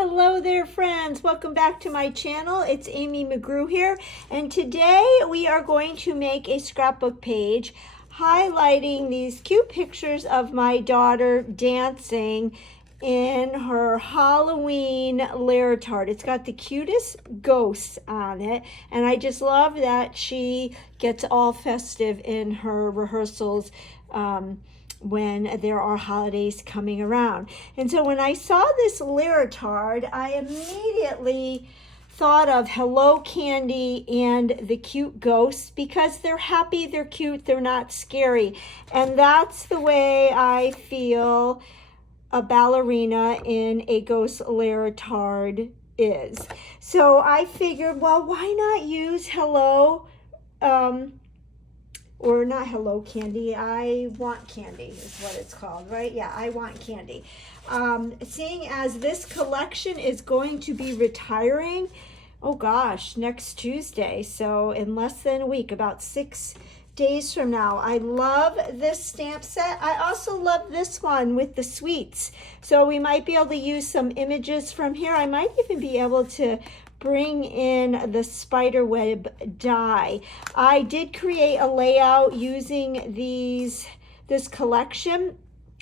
Hello there, friends. Welcome back to my channel. It's Amy McGrew here, and today we are going to make a scrapbook page highlighting these cute pictures of my daughter dancing in her Halloween leotard. It's got the cutest ghosts on it, and I just love that she gets all festive in her rehearsals when there are holidays coming around. And so when I saw this leotard, I immediately thought of Hello Candy and the cute ghosts, because they're happy, they're cute, they're not scary. And that's the way I feel a ballerina in a ghost leotard is. So I figured, well, why not use or not Hello Candy, I Want Candy is what it's called, right? Yeah, I Want Candy. Seeing as this collection is going to be retiring, oh gosh, next Tuesday, so in less than a week, about 6 days from now. I love this stamp set. I also love this one with the sweets. So we might be able to use some images from here. I might even be able to bring in the spider web die. I did create a layout using this collection.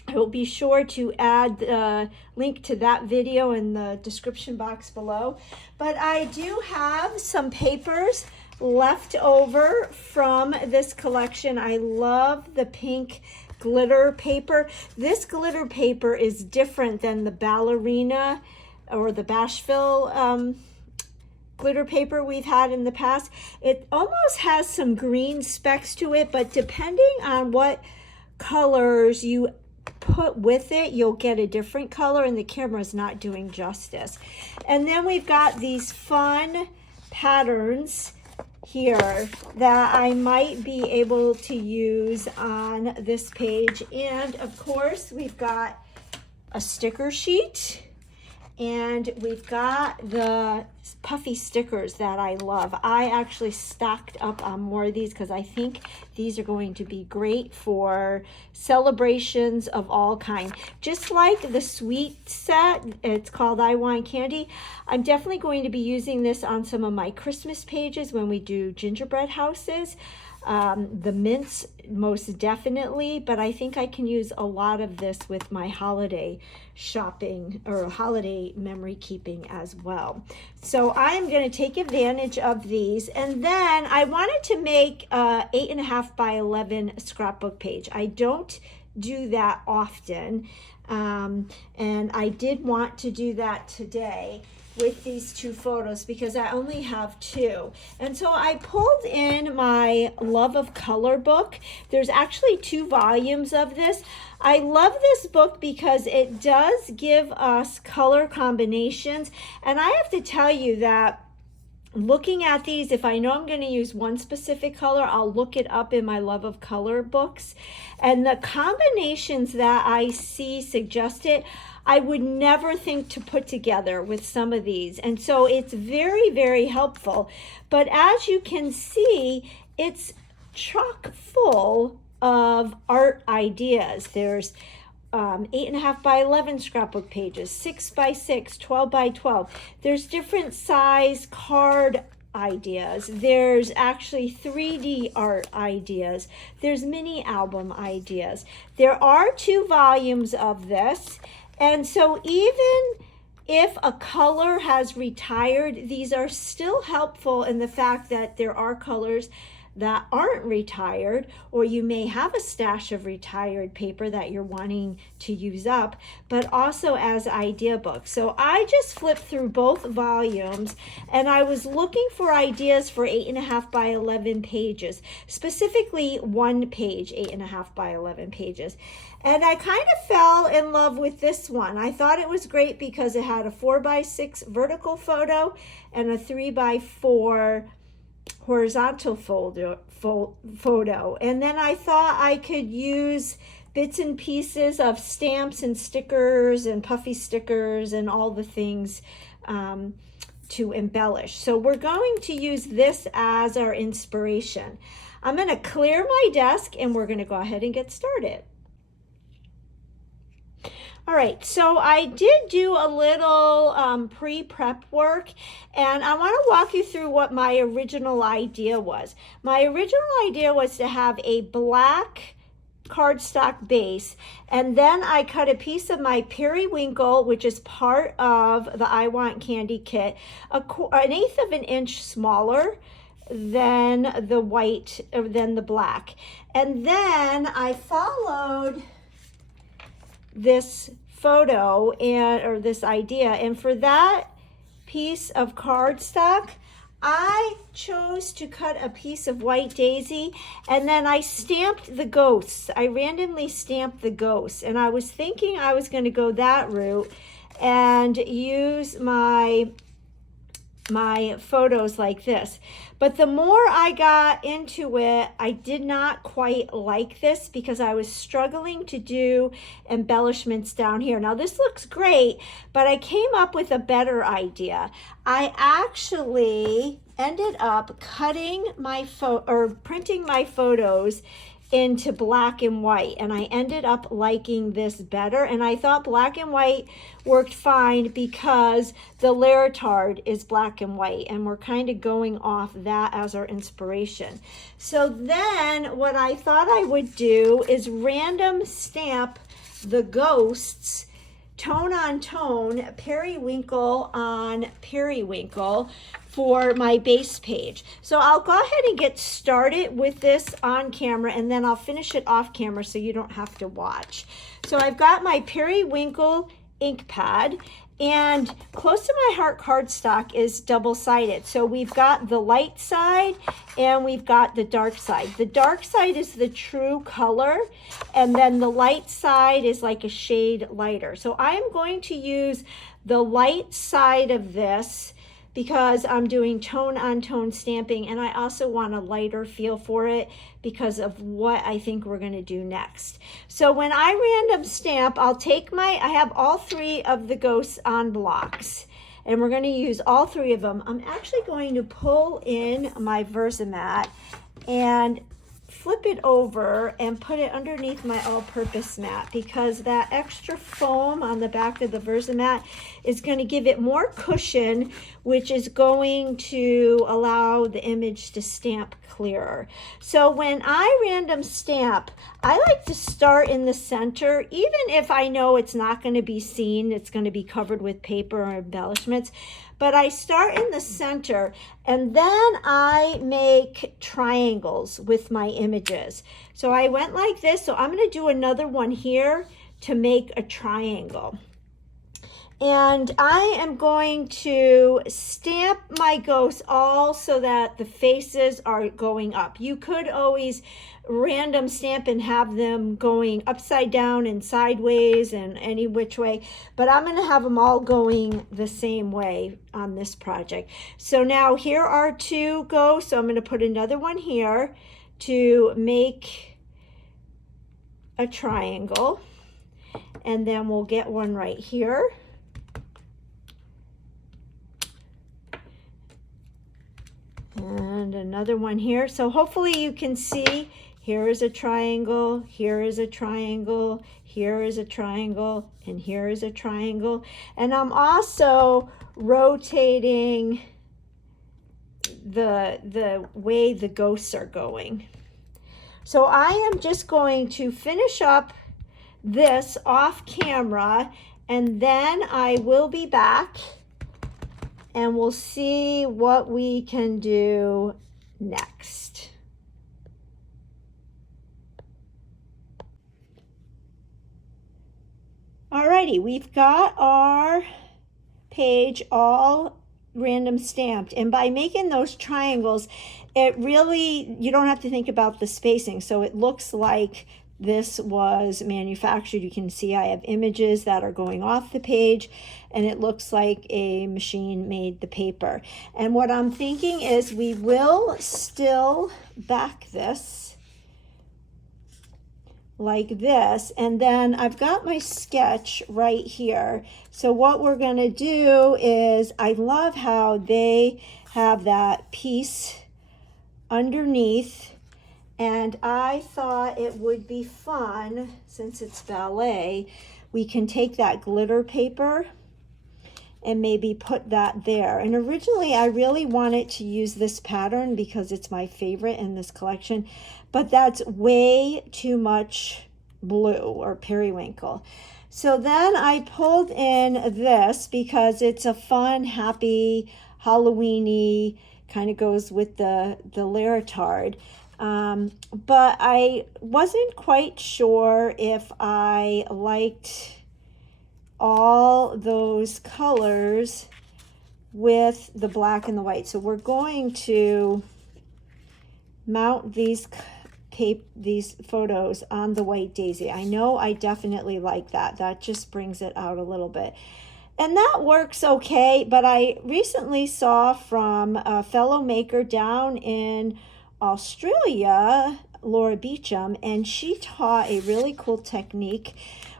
I will be sure to add the link to that video in the description box below. But I do have some papers left over from this collection. I love the pink glitter paper. This glitter paper is different than the ballerina or the Bashville glitter paper we've had in the past. It almost has some green specks to it, but depending on what colors you put with it, you'll get a different color, and the camera's not doing justice. And then we've got these fun patterns here that I might be able to use on this page. And of course, we've got a sticker sheet, and we've got the puffy stickers that I love. I actually stocked up on more of these because I think these are going to be great for celebrations of all kinds. Just like the sweet set, it's called I Want Candy. I'm definitely going to be using this on some of my Christmas pages when we do gingerbread houses. The mints most definitely, but I think I can use a lot of this with my holiday shopping or holiday memory keeping as well. So I'm going to take advantage of these, and then I wanted to make a 8.5 by 11 scrapbook page. I don't do that often, and I did want to do that today with these two photos because I only have two. And so I pulled in my Love of Color book. There's actually 2 volumes of this. I love this book because it does give us color combinations. And I have to tell you that looking at these, if I know I'm going to use one specific color, I'll look it up in my Love of Color books. And the combinations that I see suggested, I would never think to put together with some of these. And so it's very, very helpful. But as you can see, it's chock full of art ideas. There's 8.5 by 11 scrapbook pages, 6 by 6, 12 by 12. There's different size card ideas. There's actually 3D art ideas. There's mini album ideas. There are 2 volumes of this. And so even if a color has retired, these are still helpful in the fact that there are colors that aren't retired, or you may have a stash of retired paper that you're wanting to use up, but also as idea books. So I just flipped through both volumes, and I was looking for ideas for 8.5 by 11 pages, specifically one page, 8.5 by 11 pages. And I kind of fell in love with this one. I thought it was great because it had a 4 by 6 vertical photo and a 3 by 4 horizontal photo. And then I thought I could use bits and pieces of stamps and stickers and puffy stickers and all the things to embellish. So we're going to use this as our inspiration. I'm going to clear my desk and we're going to go ahead and get started. All right, so I did do a little pre-prep work, and I want to walk you through what my original idea was. My original idea was to have a black cardstock base, and then I cut a piece of my Periwinkle, which is part of the I Want Candy kit, an 1/8 of an inch smaller than the white, or than the black. And then I followed this photo or this idea, and for that piece of cardstock I chose to cut a piece of white daisy, and then I stamped the ghosts. I randomly stamped the ghosts, and I was thinking I was going to go that route and use my photos like this. But the more I got into it, I did not quite like this because I was struggling to do embellishments down here. Now this looks great, but I came up with a better idea. I actually ended up cutting my printing my photos into black and white, and I ended up liking this better, and I thought black and white worked fine because the Leotard is black and white, and we're kind of going off that as our inspiration. So then what I thought I would do is random stamp the ghosts tone on tone, periwinkle on periwinkle for my base page. So I'll go ahead and get started with this on camera, and then I'll finish it off camera so you don't have to watch. So I've got my Periwinkle ink pad, and close to my heart cardstock is double-sided. So we've got the light side and we've got the dark side. The dark side is the true color, and then the light side is like a shade lighter. So I'm going to use the light side of this because I'm doing tone on tone stamping, and I also want a lighter feel for it because of what I think we're gonna do next. So when I random stamp, I'll take I have all 3 of the ghosts on blocks, and we're gonna use all 3 of them. I'm actually going to pull in my Versamat and flip it over and put it underneath my all-purpose mat, because that extra foam on the back of the Versamat is going to give it more cushion, which is going to allow the image to stamp clearer. So when I random stamp, I like to start in the center, even if I know it's not going to be seen, it's going to be covered with paper or embellishments. But I start in the center, and then I make triangles with my images. So I went like this, so I'm going to do another one here to make a triangle. And I am going to stamp my ghosts all so that the faces are going up. You could always random stamp and have them going upside down and sideways and any which way, but I'm going to have them all going the same way on this project. So now here are 2 ghosts, so I'm going to put another one here to make a triangle, and then we'll get one right here. And another one here. So hopefully you can see, here is a triangle, here is a triangle, here is a triangle, and here is a triangle. And I'm also rotating the way the ghosts are going. So I am just going to finish up this off camera, and then I will be back and we'll see what we can do next. Alrighty, we've got our page all random stamped, and by making those triangles, it really, you don't have to think about the spacing, so it looks like this was manufactured. You can see I have images that are going off the page, and it looks like a machine made the paper. And what I'm thinking is we will still back this like this, and then I've got my sketch right here. So what we're going to do is, I love how they have that piece underneath, and I thought it would be fun, since it's ballet, we can take that glitter paper and maybe put that there. And originally I really wanted to use this pattern because it's my favorite in this collection, but that's way too much blue or periwinkle. So then I pulled in this because it's a fun, happy, Halloween-y, kind of goes with the leotard. But I wasn't quite sure if I liked all those colors with the black and the white. So we're going to mount these photos on the white daisy. I know I definitely like that. That just brings it out a little bit. And that works okay, but I recently saw from a fellow maker down in Australia, Laura Beecham, and she taught a really cool technique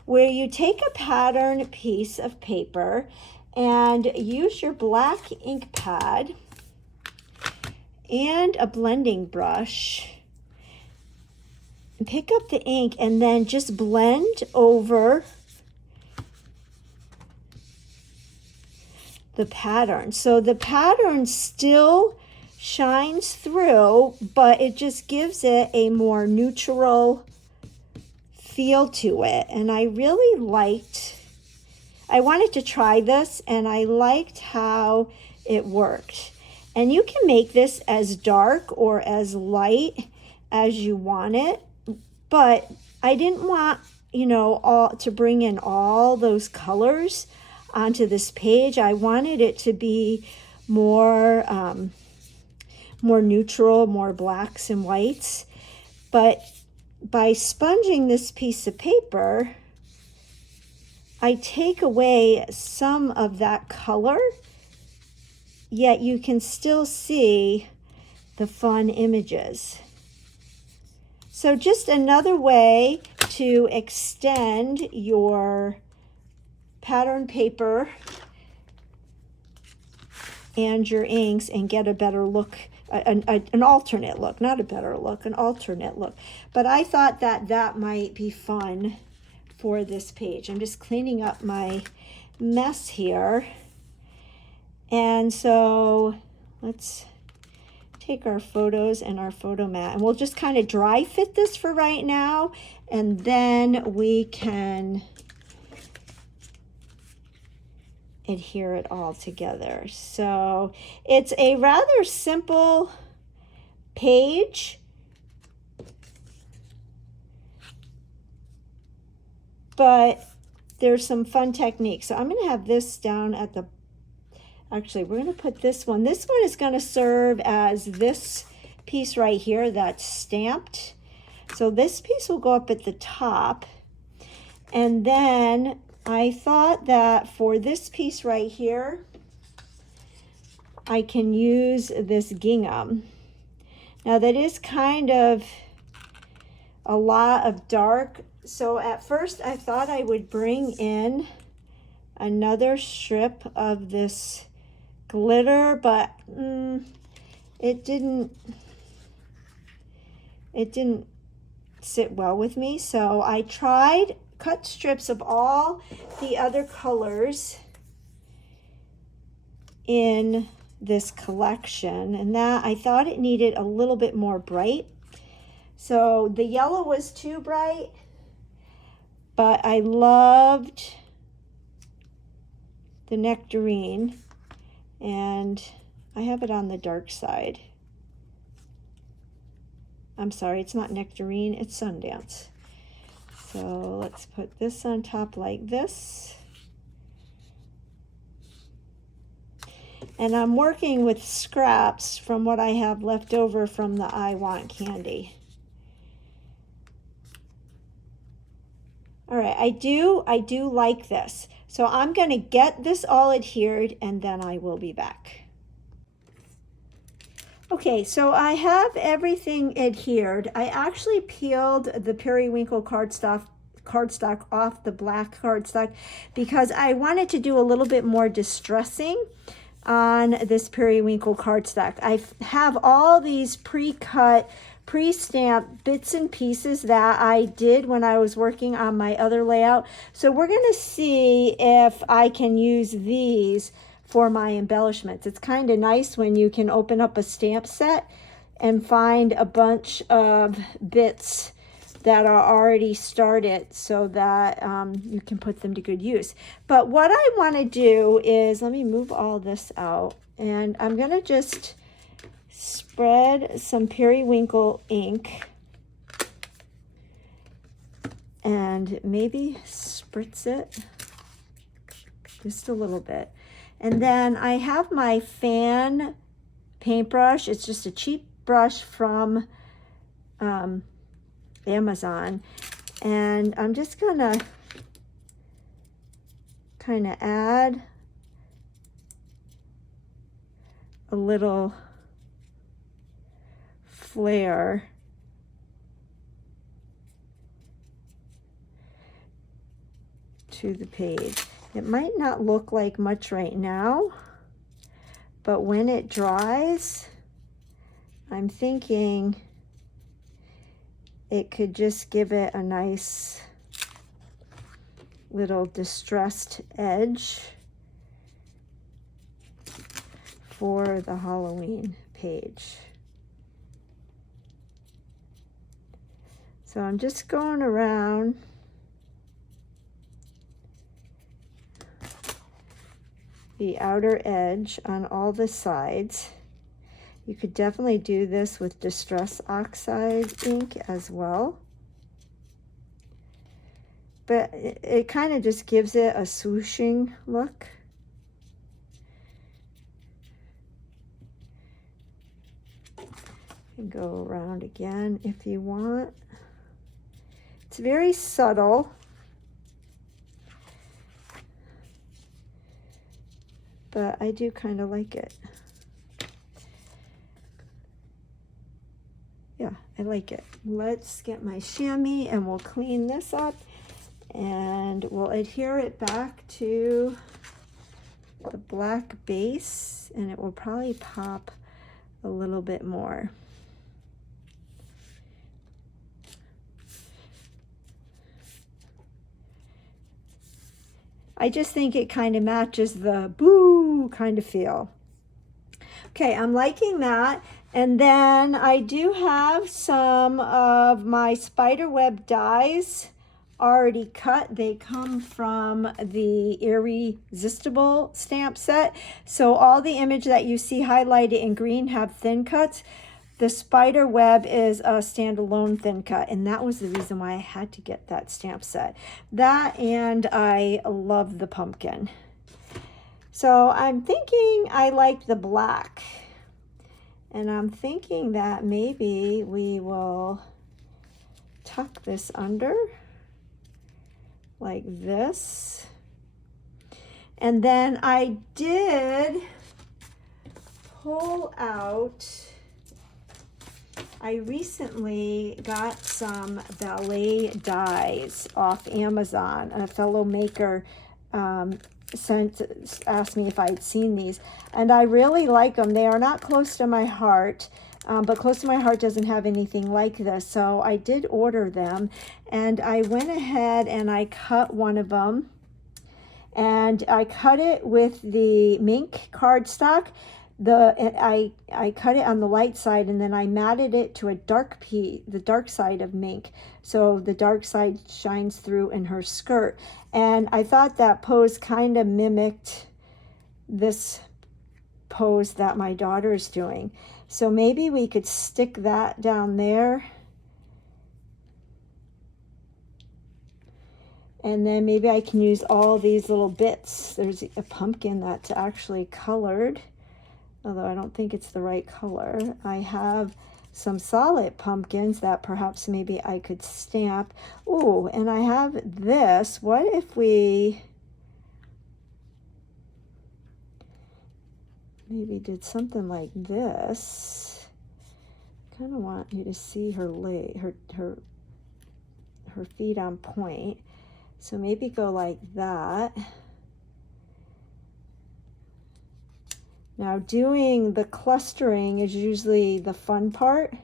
where you take a pattern piece of paper and use your black ink pad and a blending brush and pick up the ink and then just blend over the pattern. So the pattern still shines through, but it just gives it a more neutral feel to it. And I really I wanted to try this and I liked how it worked. And you can make this as dark or as light as you want it, but I didn't want, to bring in all those colors onto this page. I wanted it to be more neutral, more blacks and whites. But by sponging this piece of paper, I take away some of that color, yet you can still see the fun images. So just another way to extend your pattern paper and your inks and get a better look, an alternate look, not a better look, an alternate look. But I thought that might be fun for this page. I'm just cleaning up my mess here. And so let's take our photos and our photo mat, and we'll just kind of dry fit this for right now, and then we can adhere it all together. So it's a rather simple page, but there's some fun techniques. So I'm going to have this down at the, actually we're going to put this one is going to serve as this piece right here that's stamped. So this piece will go up at the top, and then I thought that for this piece right here, I can use this gingham. Now that is kind of a lot of dark. So at first I thought I would bring in another strip of this glitter, but it didn't sit well with me. So I tried cut strips of all the other colors in this collection, and that I thought it needed a little bit more bright. So the yellow was too bright, but I loved the nectarine, and I have it on the dark side. I'm sorry, it's not nectarine, it's Sundance. So let's put this on top like this. And I'm working with scraps from what I have left over from the I Want Candy. All right, I do like this. So I'm going to get this all adhered and then I will be back. Okay, so I have everything adhered. I actually peeled the Periwinkle cardstock off the black cardstock because I wanted to do a little bit more distressing on this Periwinkle cardstock. I have all these pre-cut pre-stamp bits and pieces that I did when I was working on my other layout. So we're going to see if I can use these for my embellishments. It's kind of nice when you can open up a stamp set and find a bunch of bits that are already started so that you can put them to good use. But what I want to do is, let me move all this out, and I'm going to just spread some Periwinkle ink and maybe spritz it just a little bit. And then I have my fan paintbrush. It's just a cheap brush from Amazon, and I'm just gonna kind of add a little flare to the page. It might not look like much right now, but when it dries, I'm thinking it could just give it a nice little distressed edge for the Halloween page. So I'm just going around the outer edge on all the sides. You could definitely do this with Distress Oxide ink as well. But it kind of just gives it a swooshing look. And go around again if you want. It's very subtle. But I do kind of like it. Yeah, I like it. Let's get my chamois and we'll clean this up and we'll adhere it back to the black base, and it will probably pop a little bit more. I just think it kind of matches the boo kind of feel. Okay, I'm liking that. And then I do have some of my spiderweb dies already cut. They come from the Irresistible stamp set. So all the image that you see highlighted in green have thin cuts. The spider web is a standalone thin cut, and that was the reason why I had to get that stamp set. That, and I love the pumpkin. So I'm thinking I like the black. And I'm thinking that maybe we will tuck this under like this. And then I did pull out, I recently got some Ballet dies off Amazon. A fellow maker asked me if I'd seen these, and I really like them. They are not close to my heart, but Close to My Heart doesn't have anything like this, so I did order them, and I went ahead and I cut one of them, and I cut it with the Mink Cardstock. I cut it on the light side, and then I matted it to a the dark side of Mink, so the dark side shines through in her skirt. And I thought that pose kind of mimicked this pose that my daughter is doing. So maybe we could stick that down there. And then maybe I can use all these little bits. There's a pumpkin that's actually colored, although I don't think it's the right color. I have some solid pumpkins that perhaps maybe I could stamp. Oh, and I have this. What if we maybe did something like this? I kind of want you to see her her feet on point. So maybe go like that. Now doing the clustering is usually the fun part,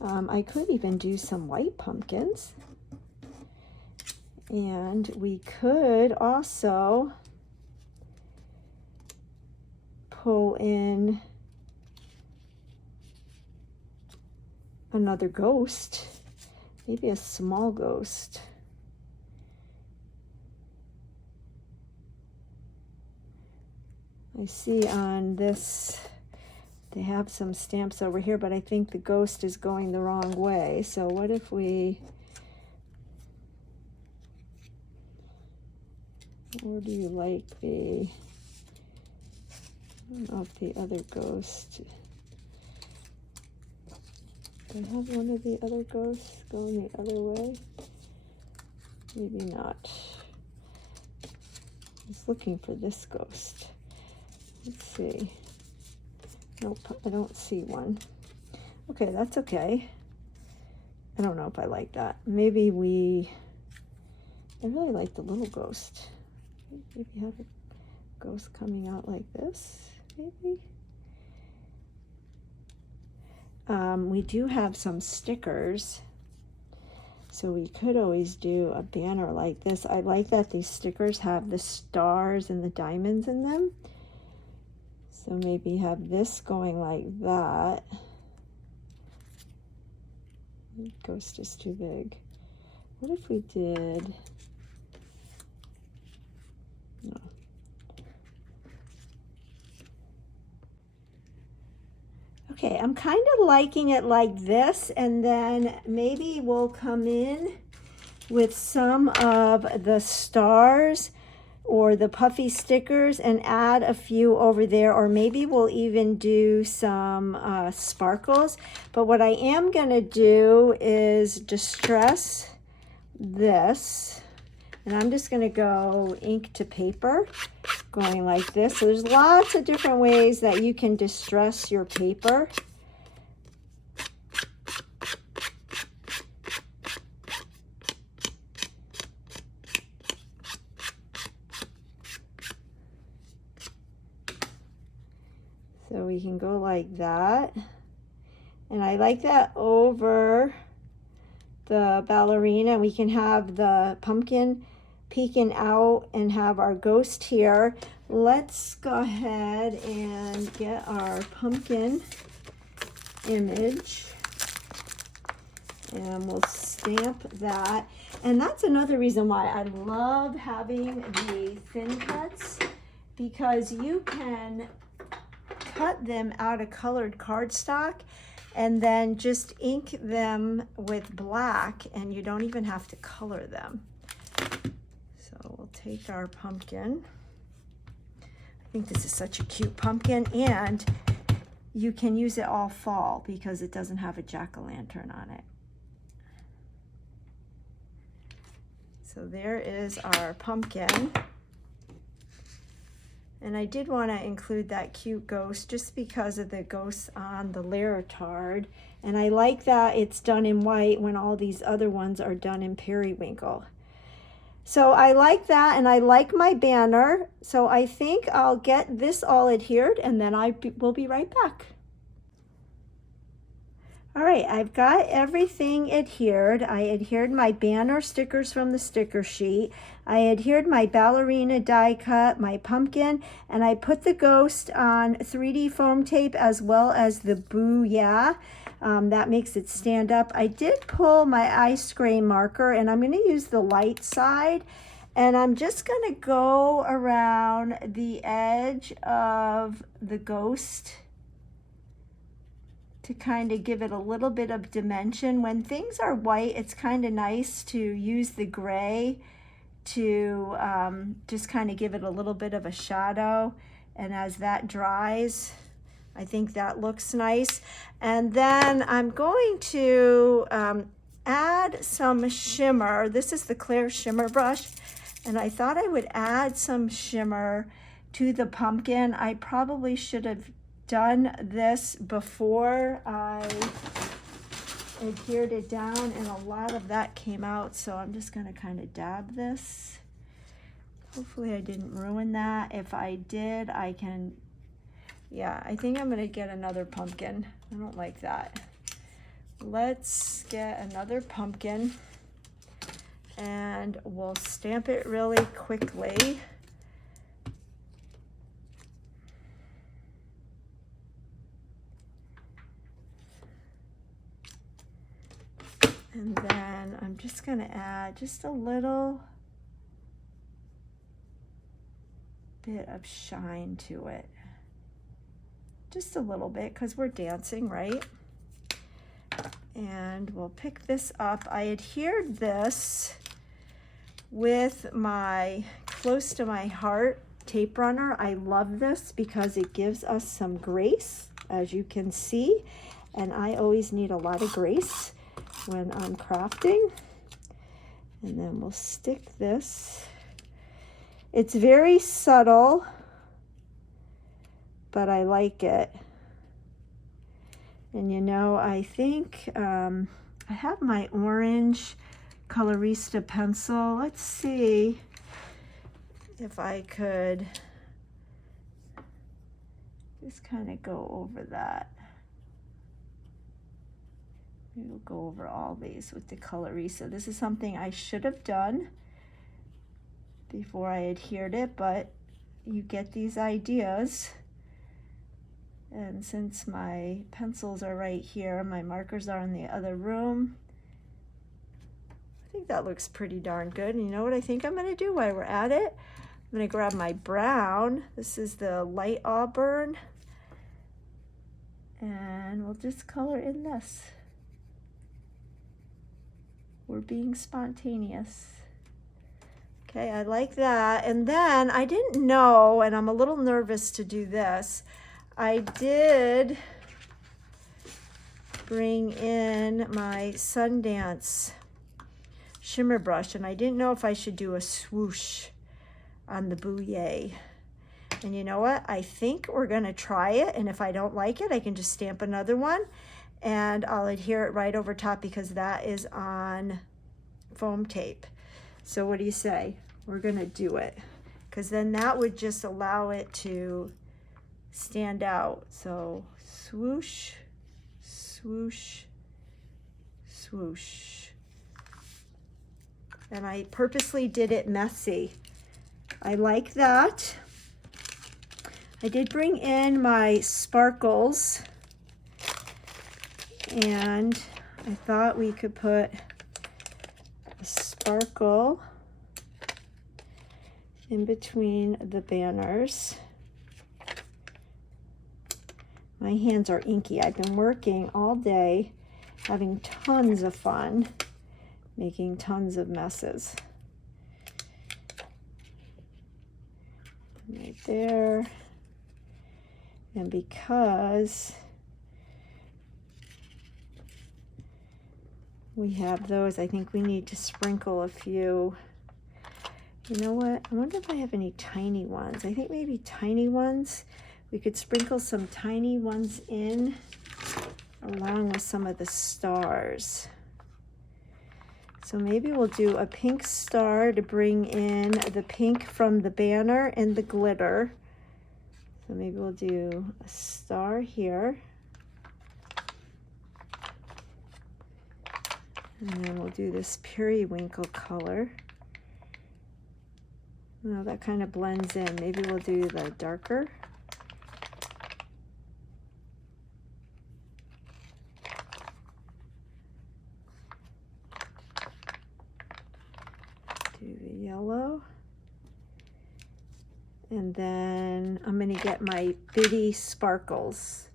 I could even do some white pumpkins. And we could also pull in another ghost, maybe a small ghost. I see on this, they have some stamps over here, but I think the ghost is going the wrong way. So what if we, or do you like the, I don't know if the other ghost, do I have one of the other ghosts going the other way? Maybe not. I was looking for this ghost. Let's see. Nope, I don't see one. Okay, that's okay. I don't know if I like that. Maybe I really like the little ghost. Maybe have a ghost coming out like this, maybe. We do have some stickers, so we could always do a banner like this. I like that these stickers have the stars and the diamonds in them. So maybe have this going like that. Ghost is too big. What if we did, no. Okay, I'm kind of liking it like this, and then maybe we'll come in with some of the stars or the puffy stickers and add a few over there, or maybe we'll even do some sparkles. But what I am gonna do is distress this, and I'm just gonna go ink to paper, going like this. So there's lots of different ways that you can distress your paper. So we can go like that. And I like that over the ballerina. We can have the pumpkin peeking out and have our ghost here. Let's go ahead and get our pumpkin image. And we'll stamp that. And that's another reason why I love having the thin cuts, because you can cut them out of colored cardstock and then just ink them with black, and you don't even have to color them. So we'll take our pumpkin. I think this is such a cute pumpkin, and you can use it all fall because it doesn't have a jack-o'-lantern on it. So there is our pumpkin. And I did want to include that cute ghost just because of the ghosts on the Briartw. And I like that it's done in white when all these other ones are done in periwinkle. So I like that, and I like my banner. So I think I'll get this all adhered, and then we'll be right back. All right, I've got everything adhered. I adhered my banner stickers from the sticker sheet. I adhered my ballerina die cut, my pumpkin, and I put the ghost on 3D foam tape as well as the Boo Yeah. That makes it stand up. I did pull my ice gray marker, and I'm going to use the light side, and I'm just going to go around the edge of the ghost to kind of give it a little bit of dimension. When things are white, it's kind of nice to use the gray to just kind of give it a little bit of a shadow. And as that dries, I think that looks nice. And then I'm going to add some shimmer. This is the clear shimmer brush, and I thought I would add some shimmer to the pumpkin. I probably should have done this before I adhered it down, and a lot of that came out, so I'm just going to kind of dab this. Hopefully I didn't ruin that. If I did, I can, yeah, I think I'm going to get another pumpkin. I don't like that. let's get another pumpkin and we'll stamp it really quickly. And then I'm just going to add just a little bit of shine to it. Just a little bit, because we're dancing, right? And we'll pick this up. I adhered this with my Close to My Heart tape runner. I love this because it gives us some grace, as you can see. And I always need a lot of grace when I'm crafting. And then we'll stick this. It's very subtle, but I like it. And you know, I think I have my orange Colorista pencil. Let's see if I could just kind of go over that. We'll go over all these with the Colorista. This is something I should have done before I adhered it, but you get these ideas. And since my pencils are right here, my markers are in the other room, I think that looks pretty darn good. And you know what I think I'm going to do while we're at it? I'm going to grab my brown. This is the light auburn. And we'll just color in this. We're being spontaneous. Okay, I like that. And then I didn't know, and I'm a little nervous to do this, I did bring in my Sundance shimmer brush, and I didn't know if I should do a swoosh on the bouillet. And you know what? I think we're gonna try it, and if I don't like it, I can just stamp another one, and I'll adhere it right over top because that is on foam tape. So what do you say? We're gonna do it, because then that would just allow it to stand out. So swoosh, swoosh, swoosh. And I purposely did it messy. I like that. I did bring in my sparkles, and I thought we could put a sparkle in between the banners. My hands are inky. I've been working all day, having tons of fun, making tons of messes. Right there. And because we have those, I think we need to sprinkle a few. You know what? I wonder if I have any tiny ones. I think maybe tiny ones. We could sprinkle some tiny ones in along with some of the stars. So maybe we'll do a pink star to bring in the pink from the banner and the glitter. So maybe we'll do a star here. And then we'll do this periwinkle color. Well, that kind of blends in. Maybe we'll do the darker. Do the yellow. And then I'm going to get my bitty sparkles.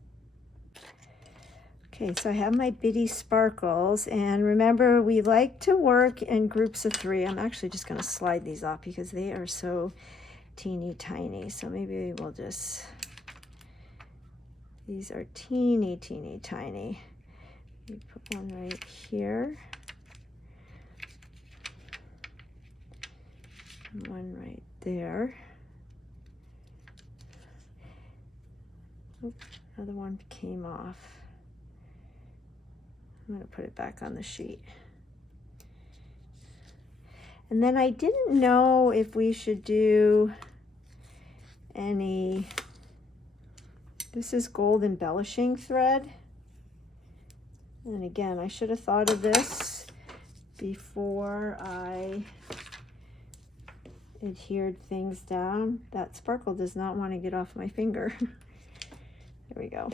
Okay, so I have my bitty sparkles, and remember, we like to work in groups of 3. I'm actually just going to slide these off because they are so teeny tiny. So maybe we'll just, these are teeny, teeny tiny. You put one right here. And one right there. Oops, another one came off. I'm going to put it back on the sheet. And then I didn't know if we should do any, this is gold embellishing thread. And again, I should have thought of this before I adhered things down. That sparkle does not want to get off my finger. There we go.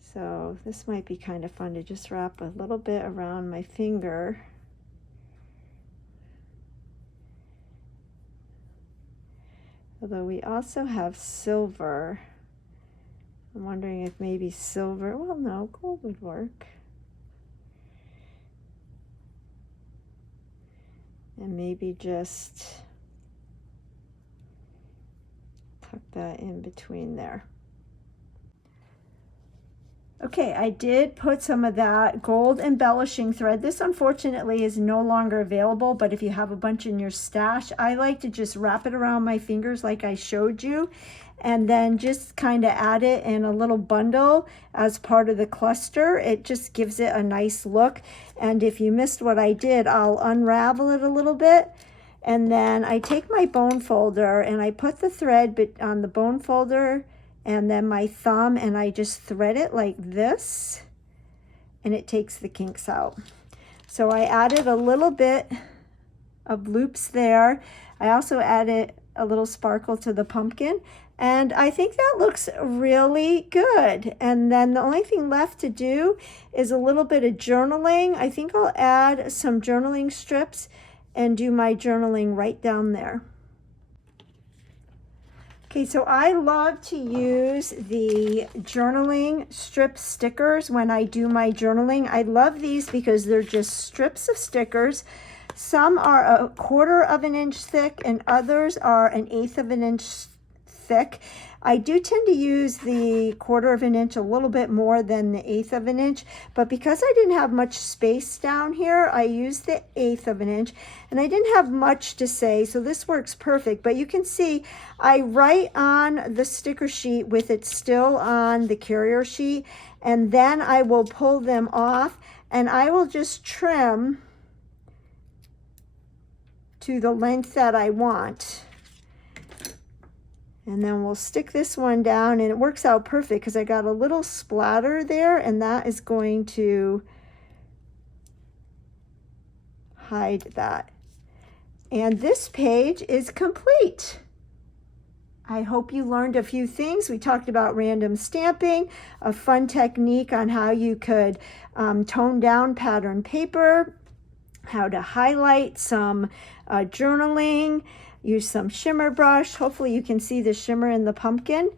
So this might be kind of fun to just wrap a little bit around my finger. Although we also have silver. I'm wondering if maybe silver, well no, gold would work. And maybe just tuck that in between there. Okay, I did put some of that gold embellishing thread. This unfortunately is no longer available, but if you have a bunch in your stash, I like to just wrap it around my fingers like I showed you, and then just kind of add it in a little bundle as part of the cluster. It just gives it a nice look. And if you missed what I did, I'll unravel it a little bit. And then I take my bone folder and I put the thread on the bone folder and then my thumb, and I just thread it like this, and it takes the kinks out. So I added a little bit of loops there. I also added a little sparkle to the pumpkin, and I think that looks really good. And then the only thing left to do is a little bit of journaling. I think I'll add some journaling strips and do my journaling right down there. Okay, so I love to use the journaling strip stickers when I do my journaling. I love these because they're just strips of stickers. Some are 1/4 of an inch thick and others are 1/8 of an inch thick. I do tend to use the 1/4 of an inch a little bit more than the 1/8 of an inch, but because I didn't have much space down here, I used the 1/8 of an inch, and I didn't have much to say, so this works perfect. But you can see I write on the sticker sheet with it still on the carrier sheet, and then I will pull them off, and I will just trim to the length that I want. And then we'll stick this one down, and it works out perfect because I got a little splatter there, and that is going to hide that. And this page is complete. I hope you learned a few things. We talked about random stamping, a fun technique on how you could tone down pattern paper, how to highlight some journaling, use some shimmer brush. Hopefully you can see the shimmer in the pumpkin.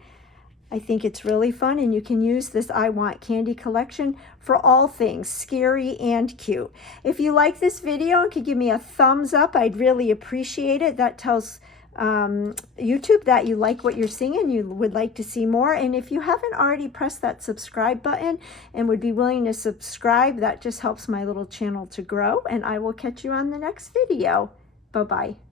I think it's really fun, and you can use this I Want Candy collection for all things scary and cute. If you like this video and could give me a thumbs up, I'd really appreciate it. That tells YouTube that you like what you're seeing and you would like to see more. And if you haven't already pressed that subscribe button and would be willing to subscribe, that just helps my little channel to grow. And I will catch you on the next video. Bye-bye.